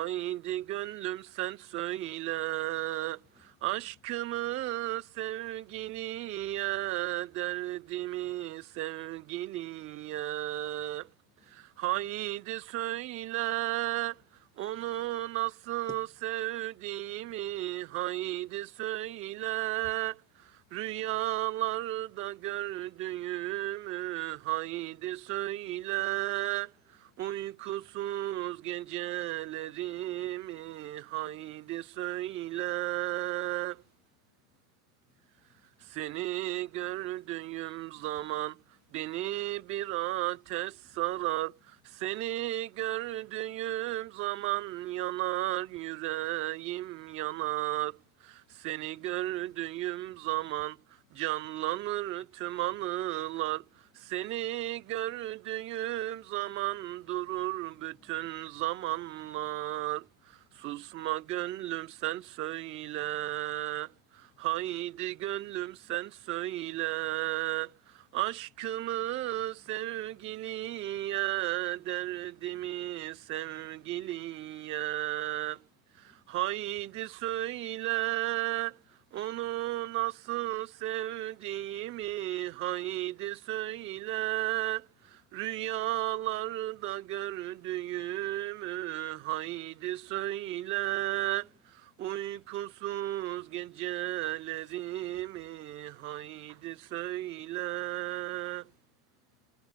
Haydi gönlüm sen söyle. Aşkımı sevgiliye, derdimi sevgiliye. Haydi söyle onu nasıl sevdiğimi haydi söyle Rüyalarda gördüğümü haydi Uykusuz gecelerimi haydi söyle seni gördüğüm zaman beni bir ateş sarar. Seni gördüğüm zaman yanar yüreğim yanar. Seni gördüğüm zaman canlanır tüm anılar. Seni gördüğüm zamanlar. Susma gönlüm sen söyle. Haydi gönlüm sen söyle Aşkımı sevgiliye Derdimi sevgiliye Haydi söyle Onu nasıl söyle Uykusuz gecelerimi haydi söyle